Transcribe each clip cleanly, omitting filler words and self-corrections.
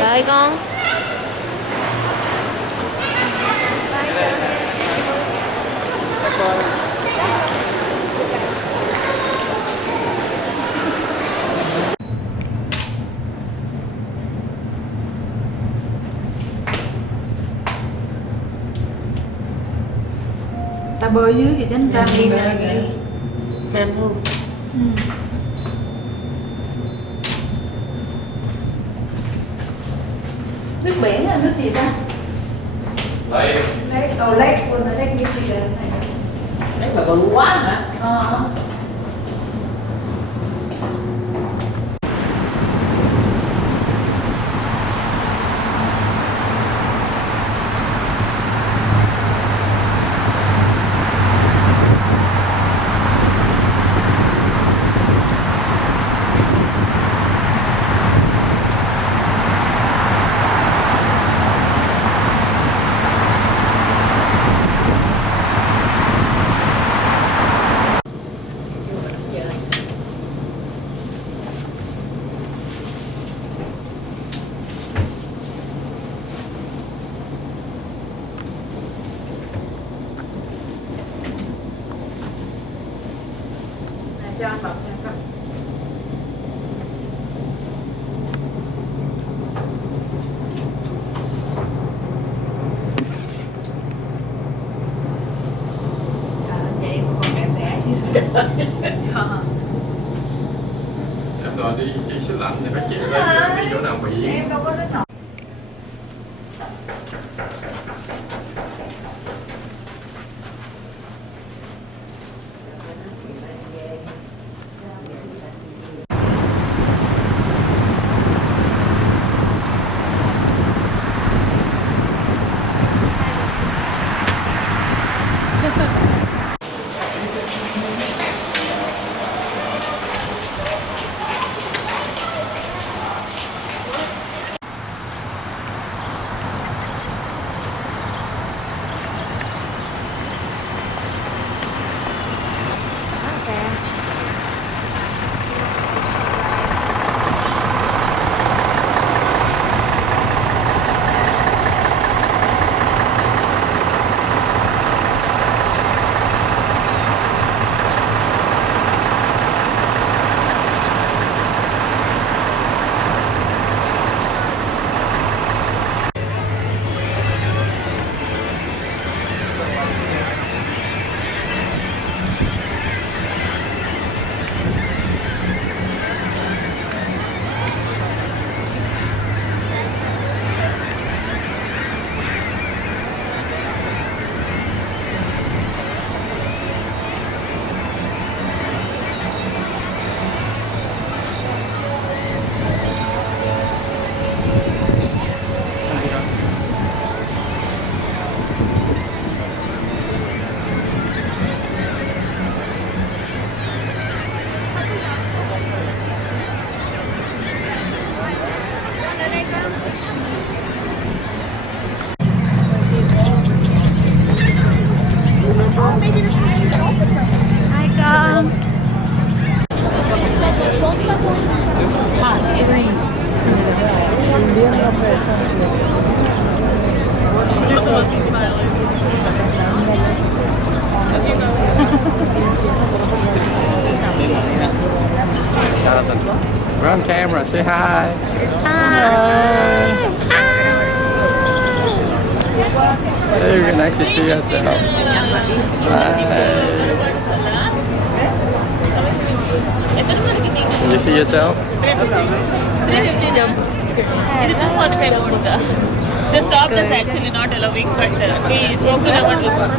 Rồi con. Ta bơi dưới kìa tránh ta Đi nào đi. Mam luôn. Nước biển là nước gì ta? Đấy. Lake, Lake, quên là Lake Michigan này. Đấy mà bự quá hả? Cho anh bật nha con. Vậy mà còn đẹp đẽ chứ. Cho. Em rồi đi chị xứ lạnh thì phải chịu lên đi chỗ nào biển. Em đâu có đến nổi. Hai con. Jonathan, we're on camera. Say hi. There you can actually see yourself. Hi. Can you see yourself? 350 jumps. It is 245 Monica. They stopped us actually not allowing, but we spoke to them and we got.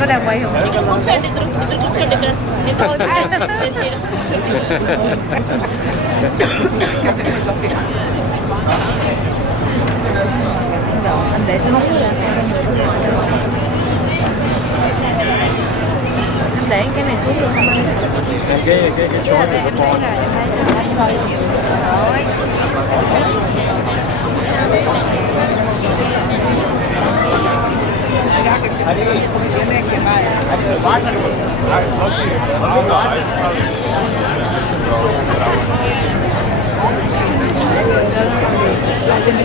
Có đang quay không? ఇక్కడ కూర్చోండి ఇద్దరు కూర్చోండి Anh để cho hút ra. Anh để cái này xuống được không anh? Cái chỗ này Em thấy rồi, em thấy rồi. Okay,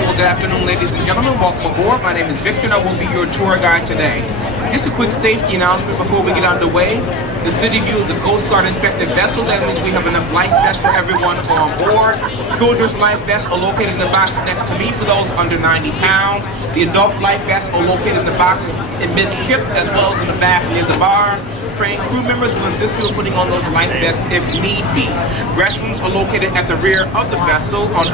well, good afternoon, ladies and gentlemen. Welcome aboard. My name is Victor, and I will be your tour guide today. Just a quick safety announcement before we get underway. The City View is a Coast Guard inspected vessel. That means we have enough life vests for everyone on board. Children's life vests are located in the box next to me for those under 90 pounds. The adult life vests are located in the boxes in midship as well as in the back near the bar. Trained crew members will assist you in putting on those life vests if need be. Restrooms are located at the rear of the vessel on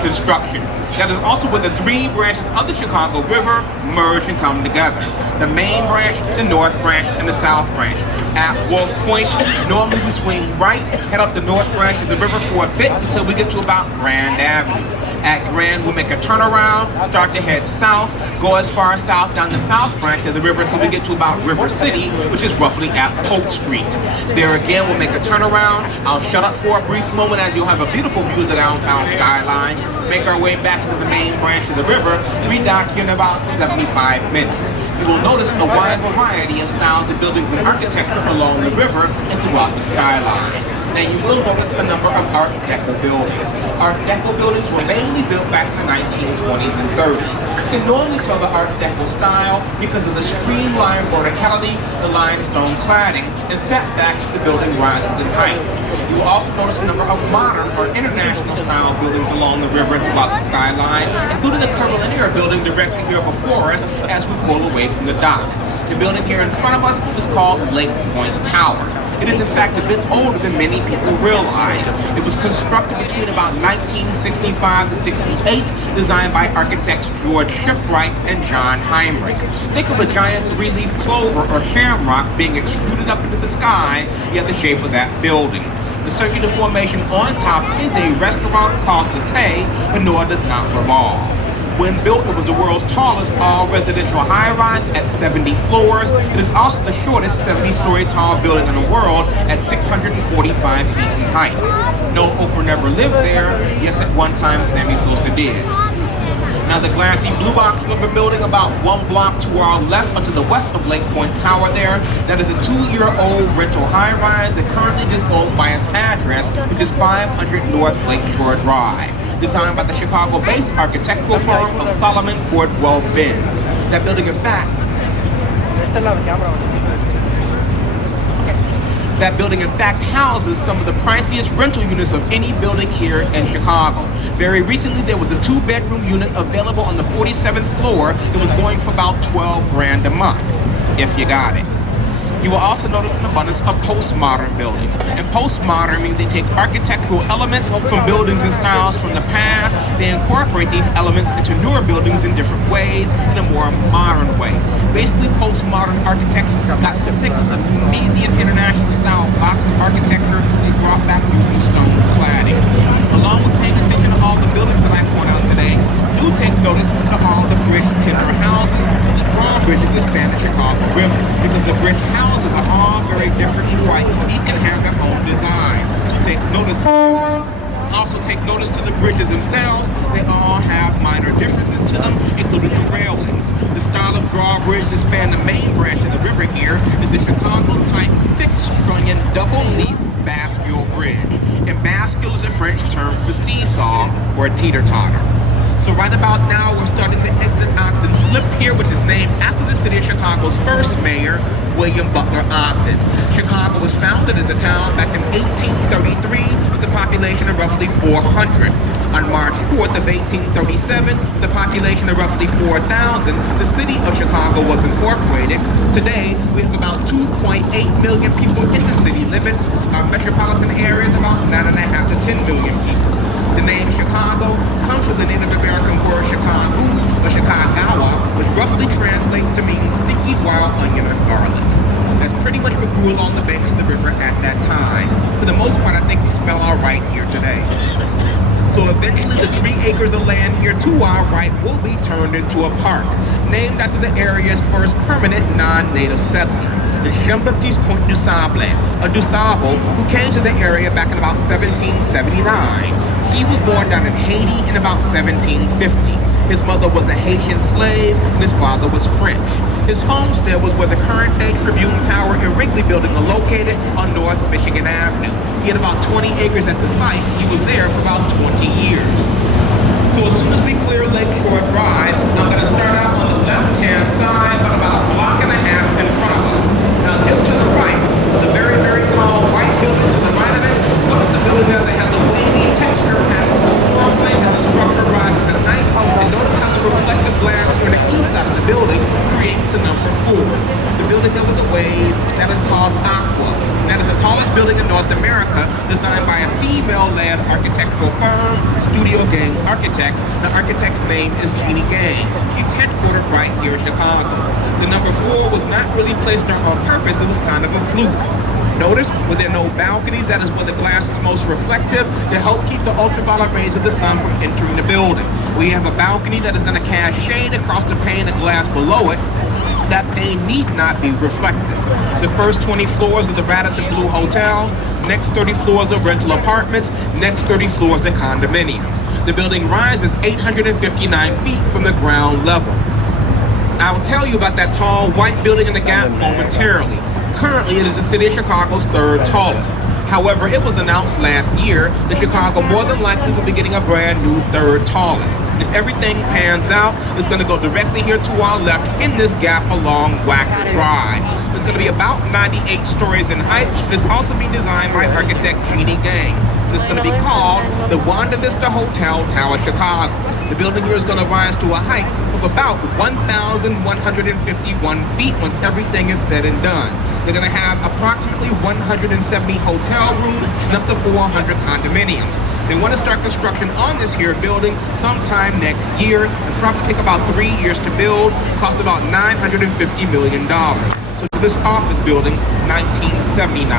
construction. That is also where the three branches of the Chicago River merge and come together. The main branch, the north branch, and the south branch. At Wolf Point, normally we swing right, head up the north branch of the river for a bit until we get to about Grand Avenue. At Grand, we'll make a turnaround, start to head south, go as far south down the south branch of the river until we get to about River City, which is roughly at Polk Street. There again, we'll make a turnaround. I'll shut up for a brief moment as you'll have a beautiful view of the downtown skyline. Make our way back into the main branch of the river. We dock here in about 75 minutes. You will notice a wide variety of styles of buildings and architecture along the river and throughout the skyline. Now you will notice a number of Art Deco buildings. Art Deco buildings were mainly built back in the 1920s and 30s. You can normally tell the Art Deco style because of the streamlined verticality, the limestone cladding, and setbacks as the building rises in height. You will also notice a number of modern or international style buildings along the river and throughout the skyline, including the Curvilinear building directly here before us as we pull away from the dock. The building here in front of us is called Lake Point Tower. It is in fact a bit older than many people realize. It was constructed between about 1965 to 68, designed by architects George Shipwright and John Heinrich. Think of a giant three-leaf clover or shamrock being extruded up into the sky, yet the shape of that building. The circular formation on top is a restaurant called Sauté, but no, it does not revolve. When built, it was the world's tallest all-residential high-rise at 70 floors. It is also the shortest 70-story tall building in the world at 645 feet in height. No, Oprah never lived there. Yes, at one time, Sammy Sosa did. Now, the glassy blue boxes of the building about one block to our left or to the west of Lake Point Tower there, that is a 2-year-old rental high-rise that currently just goes by its address, which is 500 North Lakeshore Drive. Designed by the Chicago-based architectural firm of Solomon Cordwell Benz. That building, in fact, houses some of the priciest rental units of any building here in Chicago. Very recently, there was a 2-bedroom unit available on the 47th floor. It was going for about $12 grand a month, if you got it. You will also notice an abundance of postmodern buildings. And postmodern means they take architectural elements from buildings and styles from the past. They incorporate these elements into newer buildings in different ways, in a more modern way. Basically, postmodern architecture got to stick to the Miesian international style blocks of architecture they brought back using stone cladding. Along with paying attention to all the buildings that I point out today, do take notice to all the bridge timber houses and the drawbridges that span the Chicago River, because the bridge houses are all very different and quite unique and have their own design. So take notice. Also take notice to the bridges themselves. They all have minor differences to them, including the railings. The style of drawbridge that span the main branch of the river here is a Chicago-type fixed trunnion double-leaf bascule bridge. And bascule is a French term for seesaw or teeter-totter. So right about now, we're starting to exit Ogden Slip here, which is named after the city of Chicago's first mayor, William Butler Ogden. Chicago was founded as a town back in 1833 with a population of roughly 400. On March 4th of 1837, with a population of roughly 4,000, the city of Chicago was incorporated. Today, we have about 2.8 million people in the city limits. Our metropolitan area is about 9.5 to 10 million people. The name Chicago comes from the Native American word Chicago, or Chicagawa, which roughly translates to mean sticky wild onion or garlic. That's pretty much what grew along the banks of the river at that time. For the most part, I think we spell all right here today. So eventually the 3 acres of land here to our right will be turned into a park, named after the area's first permanent non-native settler, the Jean-Baptiste Point du Sable, or DuSable, who came to the area back in about 1779. He was born down in Haiti in about 1750. His mother was a Haitian slave, and his father was French. His homestead was where the current-day Tribune Tower and Wrigley Building are located on North Michigan Avenue. He had about 20 acres at the site. He was there for about 20 years. So as soon as we clear Lakeshore Drive, I'm going to start out on the left-hand side, about a block and a half in front of us. Now, just to the right, the very, very tall white building to the right of it, notice the building there that has a wavy texture pattern. Normally, as the structure rises at night, and notice how the reflective glass here on the east side of the building creates the number 4. The building over the waves, that is called Aqua. That is the tallest building in North America, designed by a female-led architectural firm, Studio Gang Architects. The architect's name is Jeannie Gang. She's headquartered right here in Chicago. The number 4 was not really placed there on purpose, it was kind of a fluke. Notice, with there no balconies, that is where the glass is most reflective to help keep the ultraviolet rays of the sun from entering the building. We have a balcony that is going to cast shade across the pane of glass below it. That pane need not be reflective. The first 20 floors of the Radisson Blu Hotel, next 30 floors are rental apartments, next 30 floors are condominiums. The building rises 859 feet from the ground level. I'll tell you about that tall white building in the gap momentarily. Currently, it is the city of Chicago's 3rd tallest. However, it was announced last year that Chicago more than likely will be getting a brand new 3rd tallest. And if everything pans out, it's going to go directly here to our left in this gap along Wacker Drive. It's going to be about 98 stories in height. It's also being designed by architect Jeannie Gang. It's going to be called the Wanda Vista Hotel Tower Chicago. The building here is going to rise to a height of about 1,151 feet once everything is said and done. They're going to have approximately 170 hotel rooms and up to 400 condominiums. They want to start construction on this here building sometime next year and probably take about 3 years to build, cost about $950 million. So to this office building, 1979.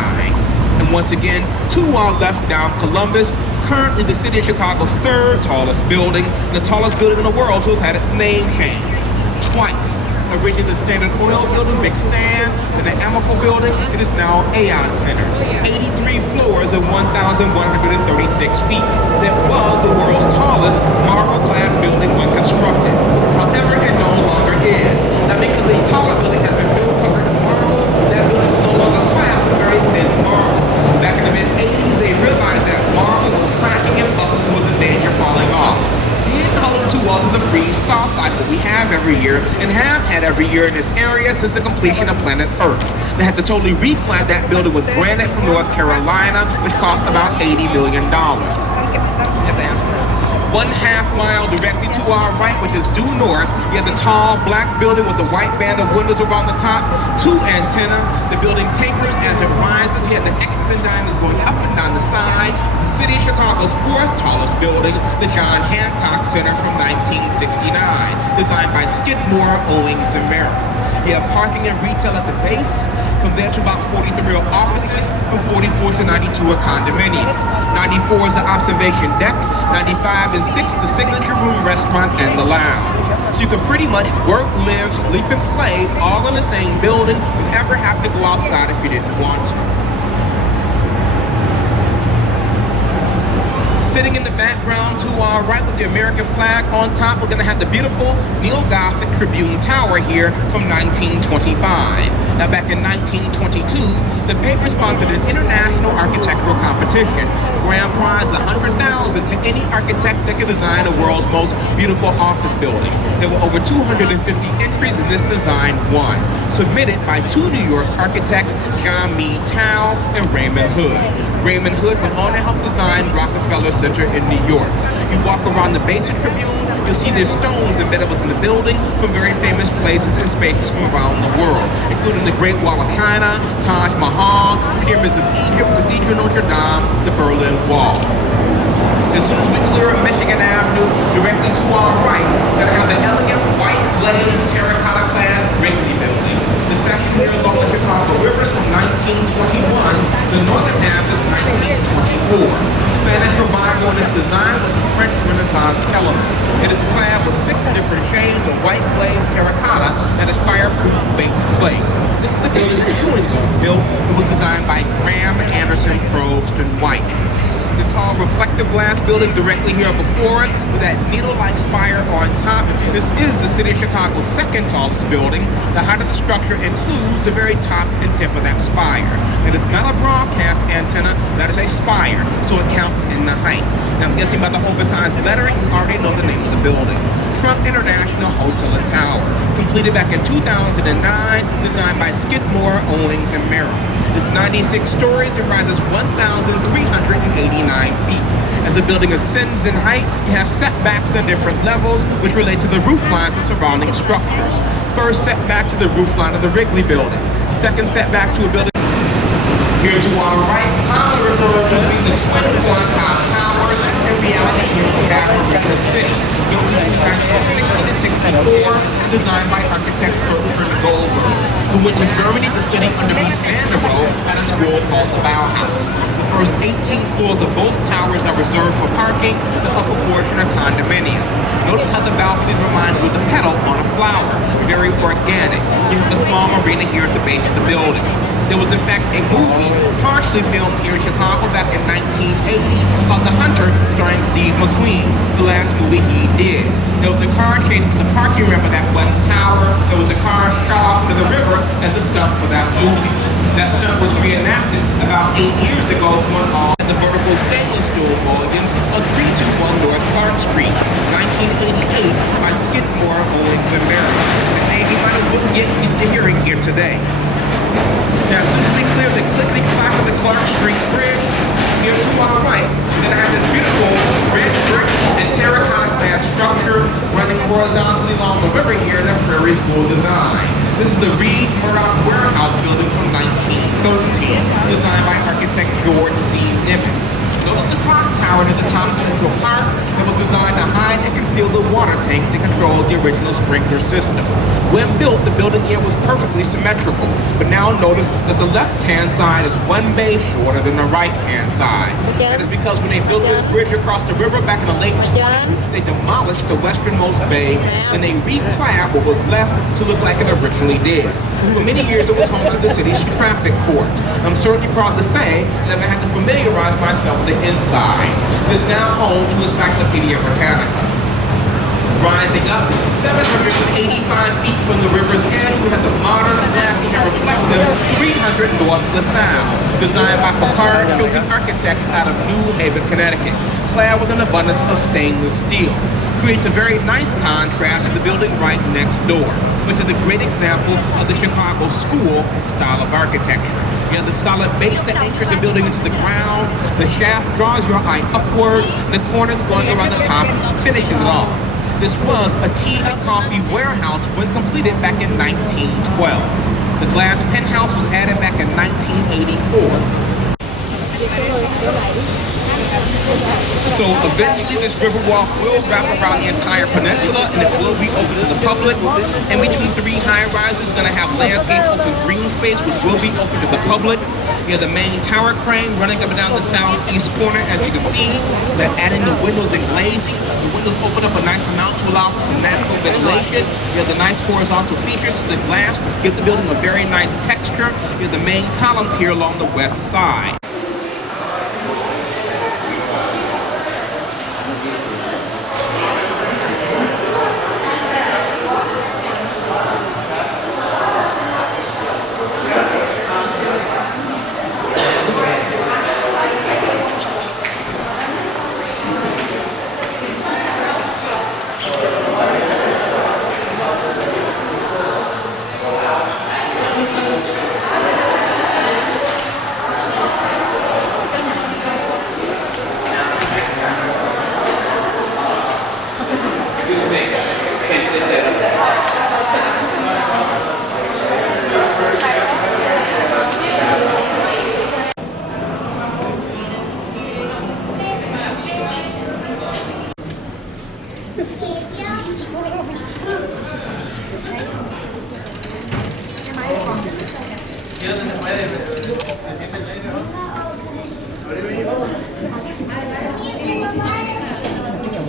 And once again, to our left down Columbus, currently the city of Chicago's 3rd tallest building, the tallest building in the world to have had its name changed twice. Originally the Standard Oil Building, Big Stand, and the Amoco Building, it is now Aon Center. 83 floors and 1,136 feet. That was the world's tallest marble-clad building when constructed. However, it no longer is. Now, because the taller building has been built covered in marble, that building is no longer clad with very thin marble. Back in the mid-'80s, they realized that marble was cracking and buckling and was in danger of falling off. Hold too well to the freeze-thaw cycle we have every year and have had every year in this area since the completion of Planet Earth. They had to totally reclad that building with granite from North Carolina, which cost about $80 million. You have to ask her. 1/2 mile directly to our right, which is due north, you have the tall black building with the white band of windows around the top, 2 antennae. The building tapers as it rises. You have the X's and diamonds going up and down the side. The city of Chicago's 4th tallest building, the John Hancock Center from 1969, designed by Skidmore, Owings & Merrill. You have parking and retail at the base. From there to about 43 are offices, from 44 to 92 are condominiums. 94 is the observation deck, 95 and 6 the signature room, restaurant, and the lounge. So you can pretty much work, live, sleep, and play all in the same building without ever having to go outside if you didn't want to. Sitting in the background to our right with the American flag on top, we're going to have the beautiful Neo-Gothic Tribune Tower here from 1925. Now, back in 1922, the paper sponsored an international architectural competition. Grand prize $100,000 to any architect that could design the world's most beautiful office building. There were over 250 entries, and this design won. Submitted by 2 New York architects, John Mead Tao and Raymond Hood. Raymond Hood went on to help design Rockefeller Center in New York. You walk around the base of Tribune, you'll see there's stones embedded within the building from very famous places and spaces from around the world, including the Great Wall of China, Taj Mahal, Pyramids of Egypt, Cathedral Notre Dame, the Berlin Wall. As soon as we clear up Michigan Avenue, directly to our right, we're going to have the elegant white glazed terracotta-clad Wrigley Building. The section here along the Chicago River is from 1921. The northern half is 1924. Spanish revival in its design with some French Renaissance elements. It is clad with 6 different shades of white glazed terracotta that is fireproof baked clay. This is the building that Chewing Gum built. It was designed by Graham, Anderson, Probst, and White. The tall reflective glass building directly here before us with that needle-like spire on top. This is the City of Chicago's second tallest building. The height of the structure includes the very top and tip of that spire. It is not a broadcast antenna, that is a spire, so it counts in the height. Now I'm guessing by the oversized lettering, you already know the name of the building. Trump International Hotel and Tower, completed back in 2009, designed by Skidmore, Owings & Merrill. It's 96 stories and rises 1,389 feet. As the building ascends in height, you have setbacks at different levels, which relate to the roof lines of surrounding structures. First setback to the roof line of the Wrigley building. Second setback to a building here to our right, commonly referred to as the Twin Quantum Towers. In reality, here we have Original City, built between 1960 to 64, designed by architect Bertrand Goldberg, who went to Germany to study under Mies van der Rohe at a school called the Bauhaus. The first 18 floors of both towers are reserved for parking, the upper portion are condominiums. Notice how the balconies remind you of the petal on a flower, very organic. You have the small marina here at the base of the building. There was in fact a movie partially filmed here in Chicago back in 1980 called The Hunter, starring Steve McQueen, the last movie he did. There was a car chase at the parking ramp of that West Tower. There was a car shot off into the river as a stunt for that movie. That stunt was reenacted about 8 years ago from the vertical stainless steel mulligans of 321 North Clark Street, 1988 by Skidmore, Owings & Merrill. And maybe might have wouldn't get used to hearing here today. Now, as soon as we clear the clickety-clack of the Clark Street Bridge, here to our right, we're going to have this beautiful red brick and terracotta clad structure running horizontally along the river here in a Prairie School design. This is the Reed Murdoch Warehouse building from 1913, designed by architect George C. Nimitz. Notice the clock tower near the top of Central Park that was designed to hide and conceal the water tank that controlled the original sprinkler system. When built, the building here was perfectly symmetrical, but now notice that the left-hand side is one bay shorter than the right-hand side. That is because when they built this bridge across the river back in the late 20s, they demolished the westernmost bay, and they reclad what was left to look like it originally did. For many years, it was home to the city's traffic court. I'm certainly proud to say that I had to familiarize myself with the inside. It is now home to Encyclopedia Britannica. Rising up 785 feet from the river's edge, we have the modern, glassy, and reflective 300 North LaSalle, designed by Picard Chilton Architects out of New Haven, Connecticut, clad with an abundance of stainless steel. Creates a very nice contrast to the building right next door, which is a great example of the Chicago school style of architecture. You have the solid base that anchors the building into the ground, the shaft draws your eye upward, and the corners going around the top finishes it off. This was a tea and coffee warehouse when completed back in 1912. The glass penthouse was added back in 1984. So eventually this riverwalk will wrap around the entire peninsula and it will be open to the public. In between three high-rises, it's going to have landscape open green space which will be open to the public. You have the main tower crane running up and down the southeast corner, as you can see. They're adding the windows and glazing. The windows open up a nice amount to allow for some natural ventilation. You have the nice horizontal features to the glass which give the building a very nice texture. You have the main columns here along the west side.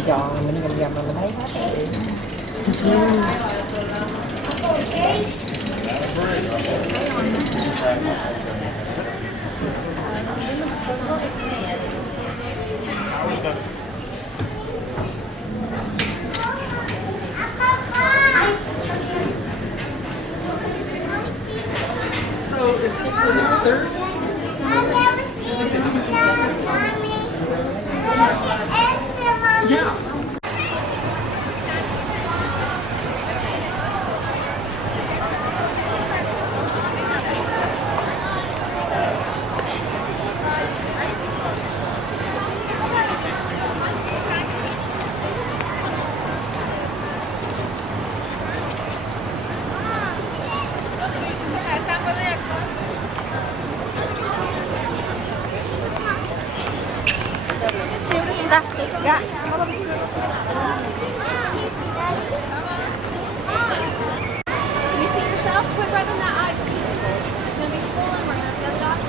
Tròn mình gầm mà mình thấy hết. So is this the third? Yeah. Ra, dạ. You see yourself? Quit rubbing that eye. It's gonna be swollen. We're gonna get it off.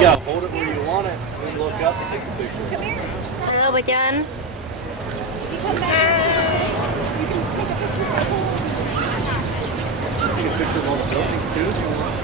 Yeah, hold it where you want it, and look up and take a picture. Hello, bà Trân. Take a picture of all the buildings too if you want.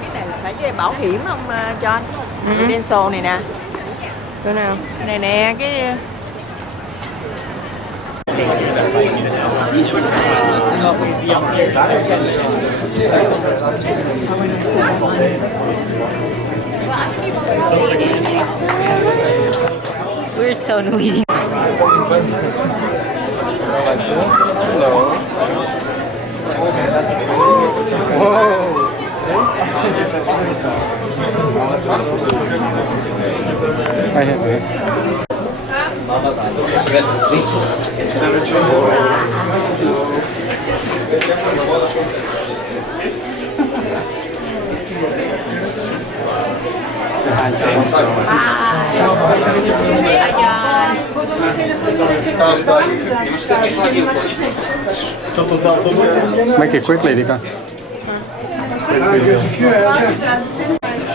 Cái này là phải với bảo hiểm không John? Đen xô này nè. Chỗ nào? Này nè cái We're so noisy. Make it quickly đi con. Gözüküyor Erdem.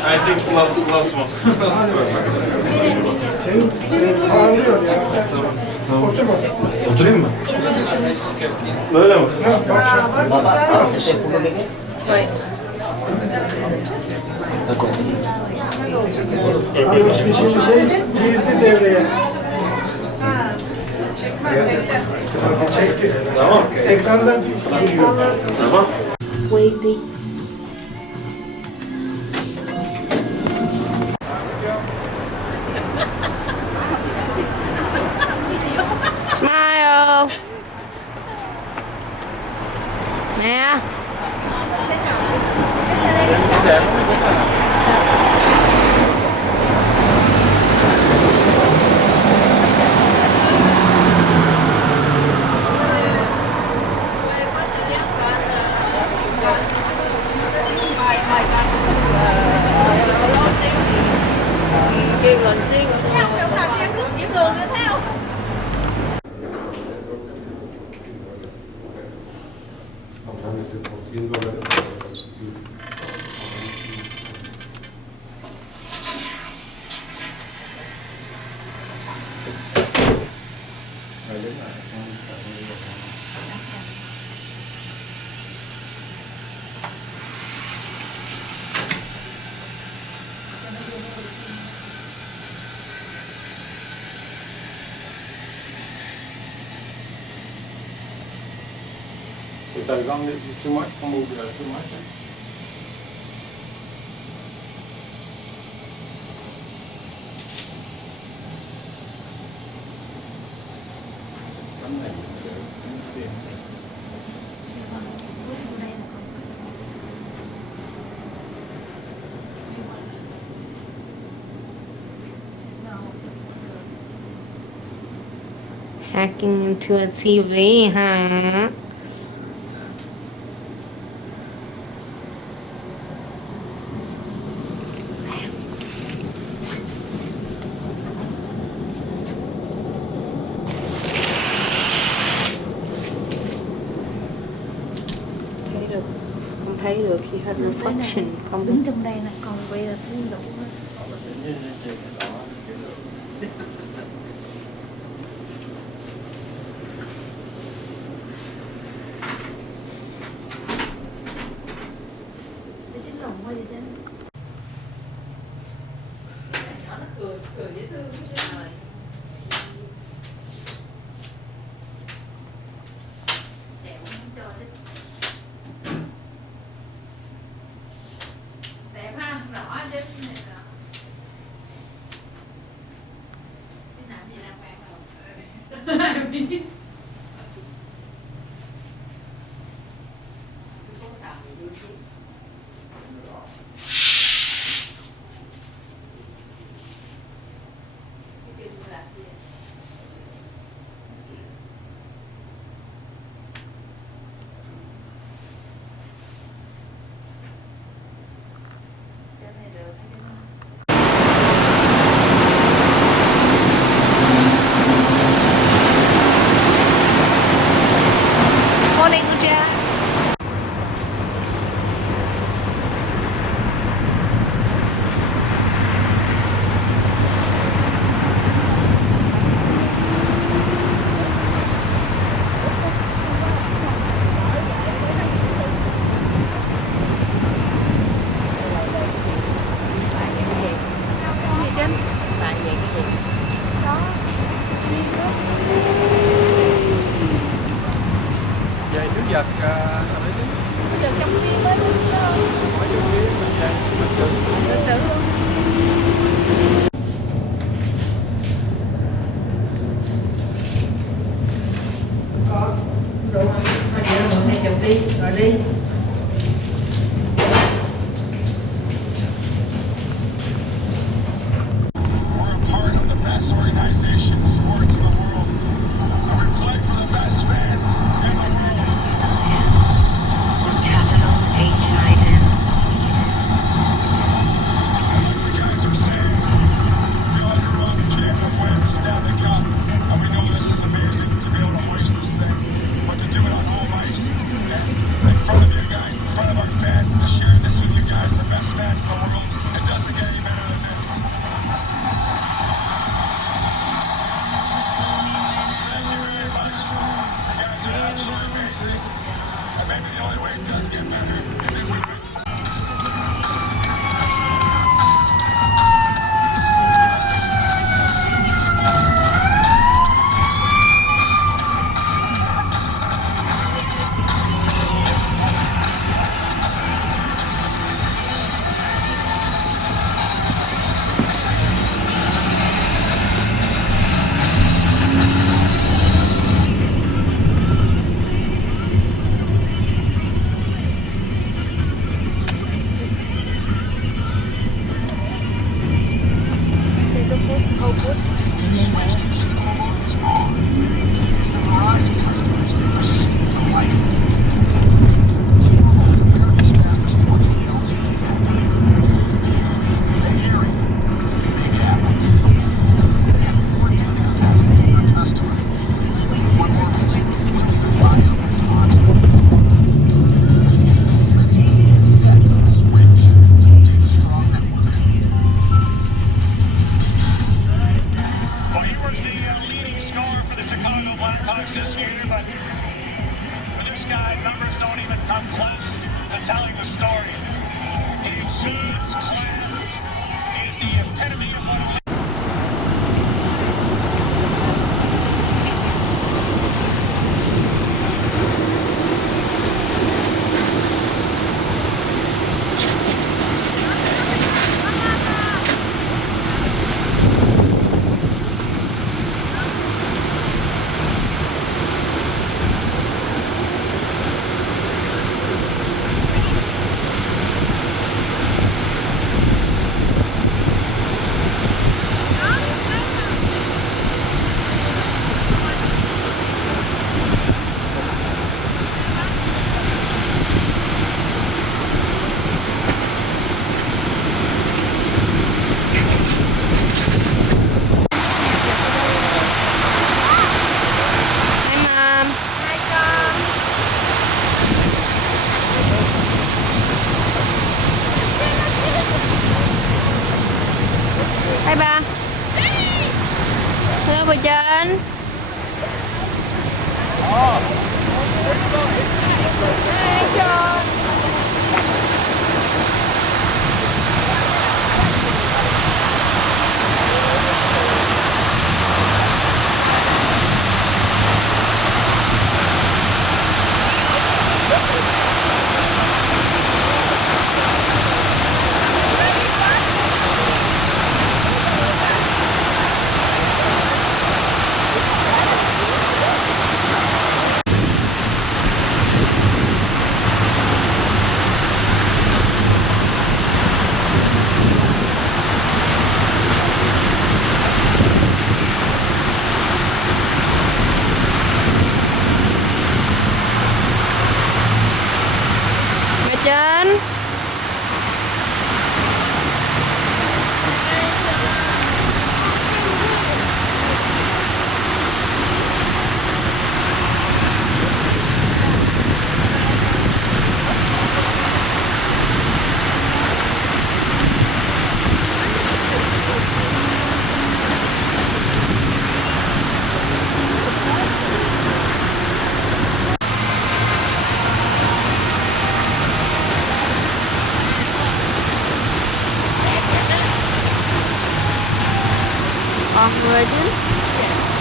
I think last one. Senin ağrıyor ya. Tamam. Otur bakalım. Oturayım mı? Böyle mi? Bak şimdi girdi devreye. Çekti. Tamam. Ekrandan giriyor. Tamam. Waiting. Smile. Nè. Từ con đi too much, con move too much. Hacking into a TV, huh? Thấy được, không thấy được khi hết reflection không Đứng trong đây nè, còn bây giờ thấy đủ. Về nước giật Giờ trong kia mới đứng lịch sử luôn. We're a part of the best organization in sports in the world. And we play for the best fans in the world. Capital H-I-M. And like the guys are saying, we all grew up dreaming of winning the Stanley Cup. And we know this is amazing to be able to hoist this thing. But to do it on home ice, and in front of you guys, in front of our fans, and to share this with you guys, the best fans in the world, it doesn't get any better than this. Thank you very much. You guys are absolutely amazing. And maybe the only way it does get better is if we win. Switch to turbo motors on. Even Horizon customers are seeing the light. T-Mobile is America's fastest 4G LTE network. Bay Area, Big Apple. They have more data capacity than our customer. What more reason would even buy up with the module? Ready, set, switch to the Data Strong network. Well, he was the leading scorer for the Chicago Blackhawks this year, but for this guy, numbers don't even come close to telling the story. He exudes class. He is the epitome of what a Virgin?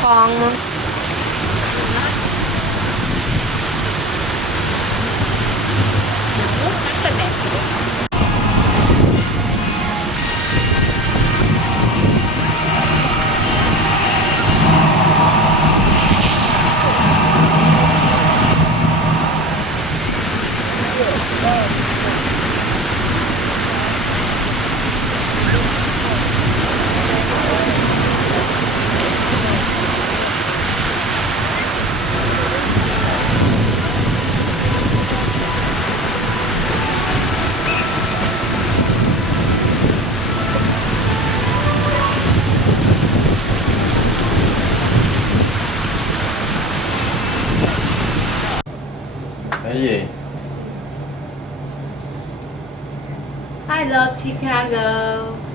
ฟองมั้ง Hey. I love Chicago